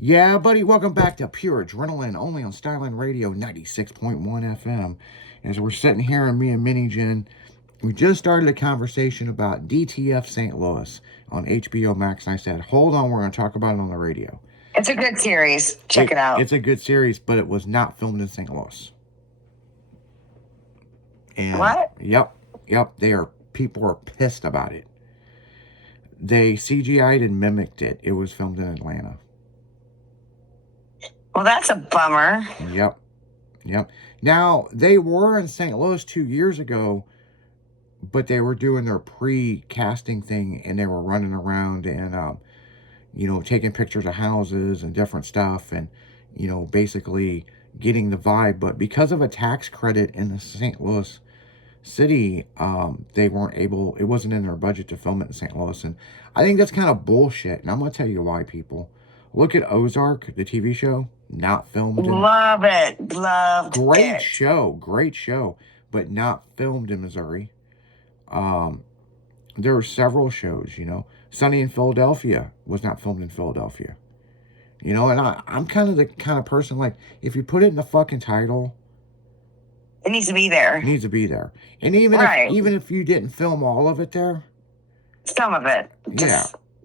Yeah, buddy, welcome back to Pure Adrenaline, only on Styline Radio 96.1 FM. As we're sitting here, and me and Mini Jen, we just started a conversation about DTF St. Louis on HBO Max, and I said, hold on, we're going to talk about it on the radio. It's a good series. Check it out. It's a good series, but it was not filmed in St. Louis. And what? Yep. People are pissed about it. They CGI'd and mimicked it. It was filmed in Atlanta. Well, that's a bummer. Yep. Now, they were in St. Louis 2 years ago, but they were doing their pre-casting thing, and they were running around and, taking pictures of houses and different stuff and, basically getting the vibe. But because of a tax credit in the St. Louis city, they weren't able, it wasn't in their budget to film it in St. Louis. And I think that's kind of bullshit. And I'm going to tell you why, people. Look at Ozark, the TV show, not filmed in... Love it. Loved it. Great show, but not filmed in Missouri. There were several shows, Sunny in Philadelphia was not filmed in Philadelphia. And I'm kind of the kind of person, like, if you put it in the fucking title... It needs to be there. And even if you didn't film all of it there... Some of it.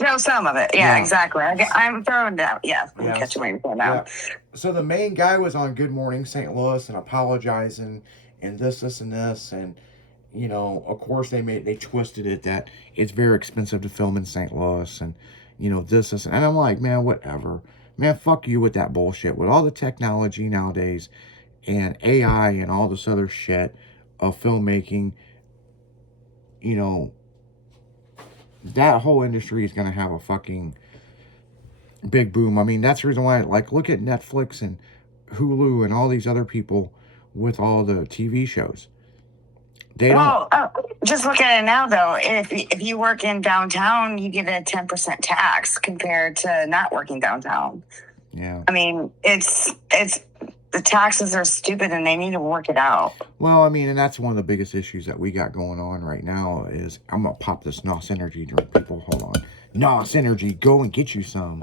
No, some of it. Yeah, exactly. I'm throwing down. Yeah, I'm catching what you're throwing down. Yeah. So the main guy was on Good Morning St. Louis and apologizing and this, and this. And, of course they twisted it that it's very expensive to film in St. Louis and, this. And I'm like, man, whatever. Man, fuck you with that bullshit. With all the technology nowadays and AI and all this other shit of filmmaking, that whole industry is going to have a fucking big boom. I mean, that's the reason why, like, look at Netflix and Hulu and all these other people with all the TV shows. Just look at it now, though. If you work in downtown, you get a 10% tax compared to not working downtown. Yeah. I mean, it's the taxes are stupid and they need to work it out. Well, I mean, and that's one of the biggest issues that we got going on right now is, I'm going to pop this NOS Energy drink, people. Hold on. NOS Energy, go and get you some.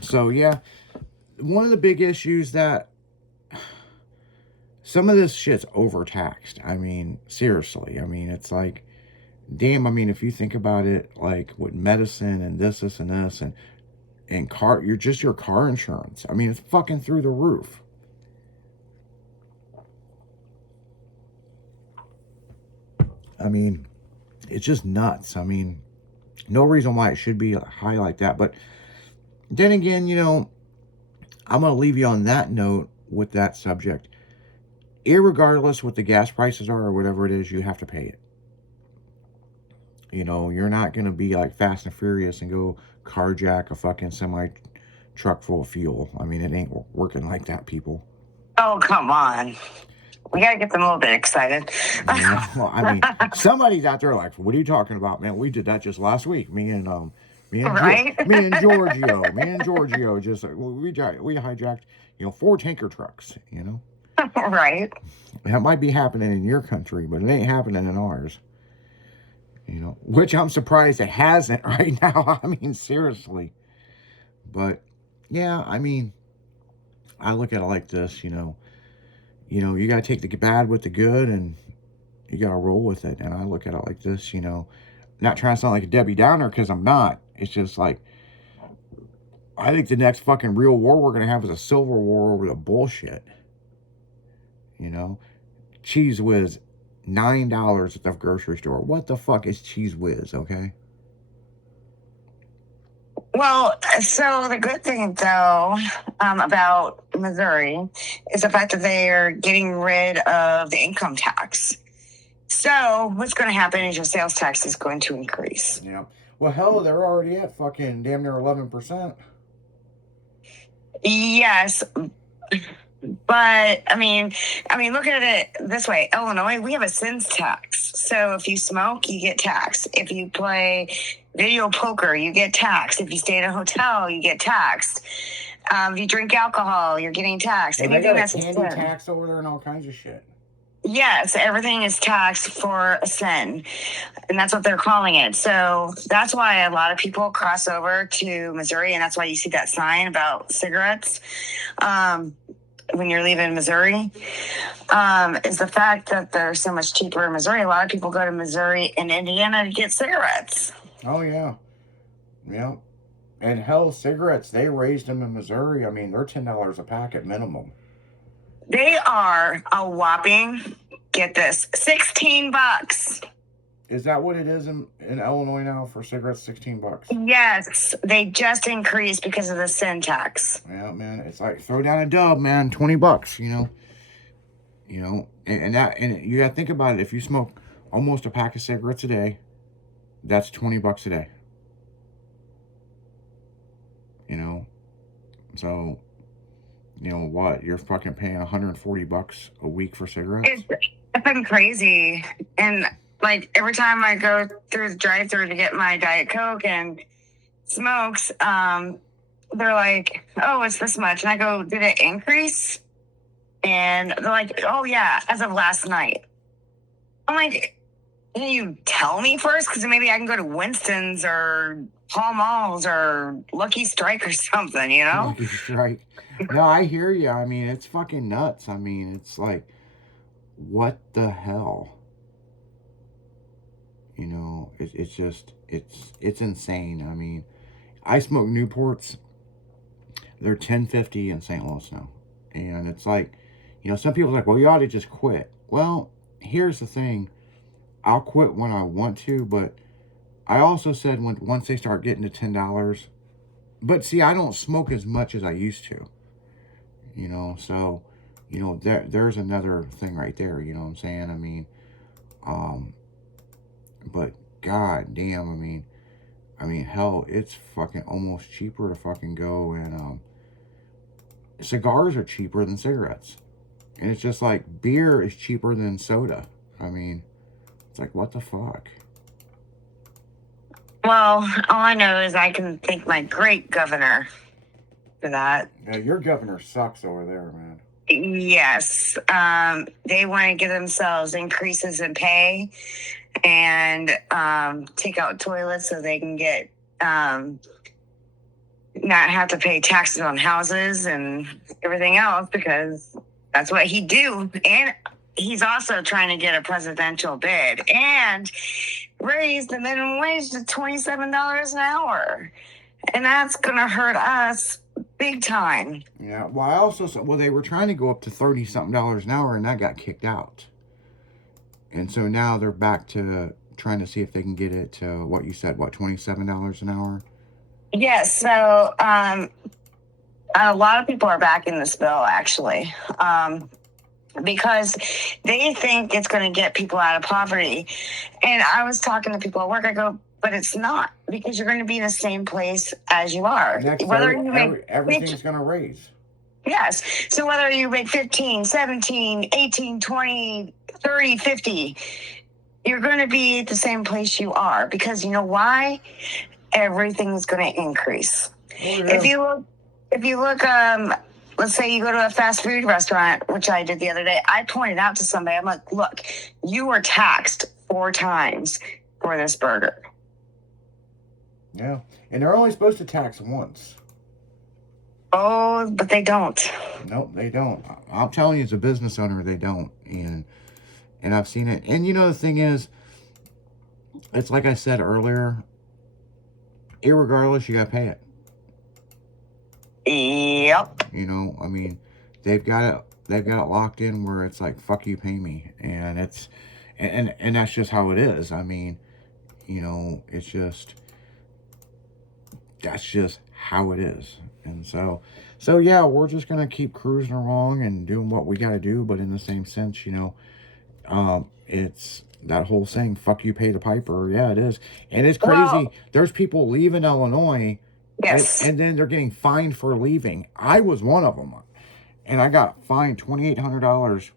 So, yeah, one of the big issues that some of this shit's overtaxed. I mean, seriously. I mean, it's like, damn, I mean, if you think about it, like with medicine and this and this and car, your car insurance. I mean, it's fucking through the roof. I mean, it's just nuts. I mean, no reason why it should be high like that. But then again, I'm going to leave you on that note with that subject. Irregardless what the gas prices are or whatever it is, you have to pay it. You're not going to be like Fast and Furious and go carjack a fucking semi truck full of fuel. I mean, it ain't working like that, people. Oh, come on. We got to get them a little bit excited. Well, I mean, somebody's out there like, what are you talking about, man? We did that just last week. Me and Giorgio just, we hijacked, 4 tanker trucks, Right. That might be happening in your country, but it ain't happening in ours. Which I'm surprised it hasn't right now. I mean, seriously. But, yeah, I mean, I look at it like this, you got to take the bad with the good and you got to roll with it. And I look at it like this, not trying to sound like a Debbie Downer because I'm not. It's just like, I think the next fucking real war we're going to have is a civil war over the bullshit. Cheese Whiz, $9 at the grocery store. What the fuck is Cheese Whiz, okay? Well, so the good thing, though, about Missouri is the fact that they are getting rid of the income tax. So what's going to happen is your sales tax is going to increase. Yeah. Well, hell, they're already at fucking damn near 11%. Yes. But, I mean, look at it this way. Illinois, we have a sins tax. So if you smoke, you get taxed. If you play video poker, you get taxed. If you stay in a hotel, you get taxed. If you drink alcohol, you're getting taxed. Well, they got a candy tax over there and all kinds of shit. Yes, everything is taxed for a sin, and that's what they're calling it. So that's why a lot of people cross over to Missouri, and that's why you see that sign about cigarettes when you're leaving Missouri. Is the fact that they're so much cheaper in Missouri. A lot of people go to Missouri and Indiana to get cigarettes. Oh yeah, yeah. And hell, cigarettes, they raised them in Missouri. I mean, they're $10 a pack at minimum. They are a whopping, get this, $16. Is that what it is in Illinois now for cigarettes? $16. Yes, they just increased because of the sin tax. Yeah, man, it's like throw down a dub, man. $20. And you gotta think about it. If you smoke almost a pack of cigarettes a day, that's $20 a day. So what? You're fucking paying $140 a week for cigarettes? It's been crazy. And like every time I go through the drive-thru to get my Diet Coke and smokes, they're like, "Oh, it's this much," and I go, "Did it increase?" And they're like, "Oh yeah, as of last night." I'm like, "Can you tell me first? Because maybe I can go to Winston's or Paul Malls or Lucky Strike or something, Lucky Strike. No, I hear you. I mean, it's fucking nuts. I mean, it's like, what the hell? It's just, it's insane. I mean, I smoke Newports. They're $10.50 in St. Louis now. And it's like, some people are like, well, you ought to just quit. Well, here's the thing. I'll quit when I want to, but I also said once they start getting to $10, but see, I don't smoke as much as I used to, so, there's another thing right there, you know what I'm saying? I mean, but god damn, I mean, hell, it's fucking almost cheaper to fucking go and, cigars are cheaper than cigarettes. And it's just like beer is cheaper than soda. I mean, it's like, what the fuck? Well, all I know is I can thank my great governor for that. Yeah, your governor sucks over there, man. Yes. They want to give themselves increases in pay and take out toilets so they can get not have to pay taxes on houses and everything else, because that's what he'd do. And he's also trying to get a presidential bid and raise the minimum wage to $27 an hour. And that's going to hurt us big time. Yeah. Well, I also saw, they were trying to go up to $30-something an hour, and that got kicked out. And so now they're back to trying to see if they can get it to what you said, $27 an hour? Yes. So a lot of people are backing this bill, actually, because they think it's going to get people out of poverty. And I was talking to people at work. I go, but it's not, because you're going to be in the same place as you are. Everything's going to raise. Yes. So whether you make 15, 17, 18, 20, 30, 50, you're going to be at the same place you are, because you know why? Everything is going to increase. Oh, yeah. If you look, let's say you go to a fast food restaurant, which I did the other day. I pointed out to somebody, I'm like, look, you were taxed 4 times for this burger. Yeah. And they're only supposed to tax once. Oh, but they don't. Nope, they don't. I'm telling you, as a business owner, they don't. And I've seen it. And the thing is, it's like I said earlier, irregardless, you gotta pay it. Yep. They've got it locked in where it's like, fuck you, pay me. And it's and that's just how it is. It's just, that's just how it is. And so yeah, we're just gonna keep cruising along and doing what we gotta do. But in the same sense, it's that whole saying, fuck you, pay the piper. Yeah, it is. And it's crazy. Well, there's people leaving Illinois. Yes. And then they're getting fined for leaving. I was one of them. And I got fined $2,800.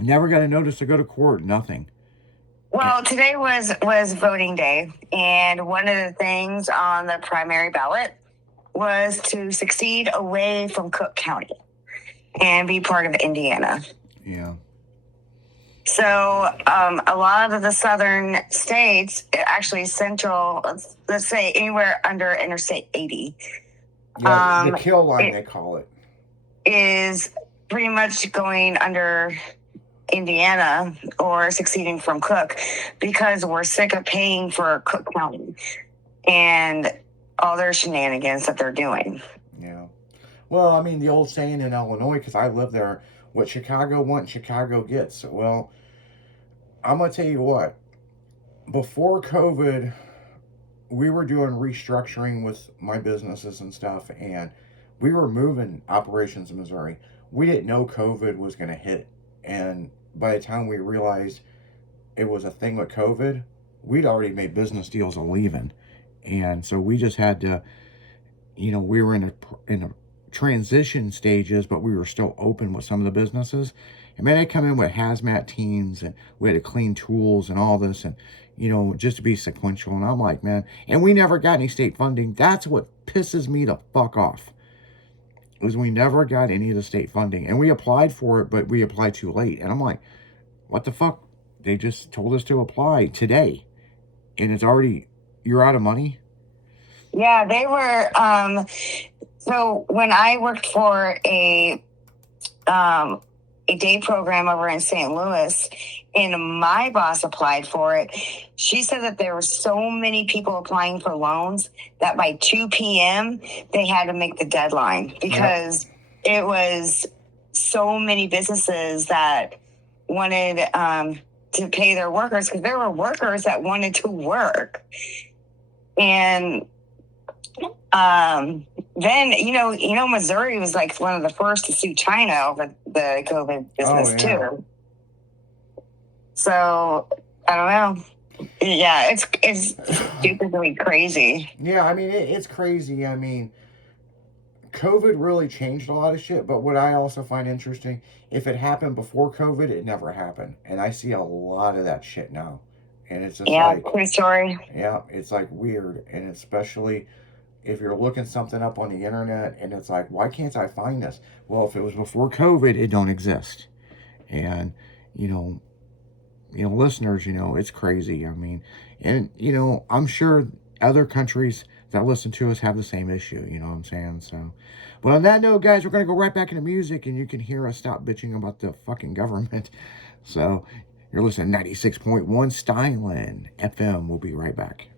Never got a notice to go to court. Nothing. Well, today was voting day. And one of the things on the primary ballot was to succeed away from Cook County and be part of Indiana. Yeah. So a lot of the southern states, actually central, let's say anywhere under Interstate 80, Yeah, the kill line, it they call it. is pretty much going under Indiana or succeeding from Cook, because we're sick of paying for Cook County and all their shenanigans that they're doing. Yeah. Well, I mean, the old saying in Illinois, because I live there, what Chicago wants, Chicago gets. Well, I'm going to tell you what. Before COVID, we were doing restructuring with my businesses and stuff, and we were moving operations in Missouri. We didn't know COVID was going to hit. And by the time we realized it was a thing with COVID, we'd already made business deals of leaving. And so we just had to, we were in a transition stages, but we were still open with some of the businesses. And man, they come in with hazmat teams, and we had to clean tools and all this, and just to be sequential. And I'm like, man, and we never got any state funding. That's what pisses me the fuck off. Is we never got any of the state funding, and we applied for it, but we applied too late. And I'm like, what the fuck? They just told us to apply today, and it's already, you're out of money. Yeah, they were. So when I worked for a day program over in St. Louis, and my boss applied for it, she said that there were so many people applying for loans that by 2 p.m. they had to make the deadline, because it was so many businesses that wanted to pay their workers, because there were workers that wanted to work. And then Missouri was like one of the first to sue China over the COVID business too. So I don't know. Yeah, it's stupidly crazy. Yeah, I mean it's crazy. I mean, COVID really changed a lot of shit. But what I also find interesting, if it happened before COVID, it never happened, and I see a lot of that shit now, and it's just true story. Yeah, it's like weird, and especially if you're looking something up on the internet and it's like, why can't I find this? Well, if it was before COVID, it don't exist. And, listeners, it's crazy. I mean, and, I'm sure other countries that listen to us have the same issue, you know what I'm saying? So, but on that note, guys, we're going to go right back into music, and you can hear us stop bitching about the fucking government. So, you're listening to 96.1 Steinlen FM. We'll be right back.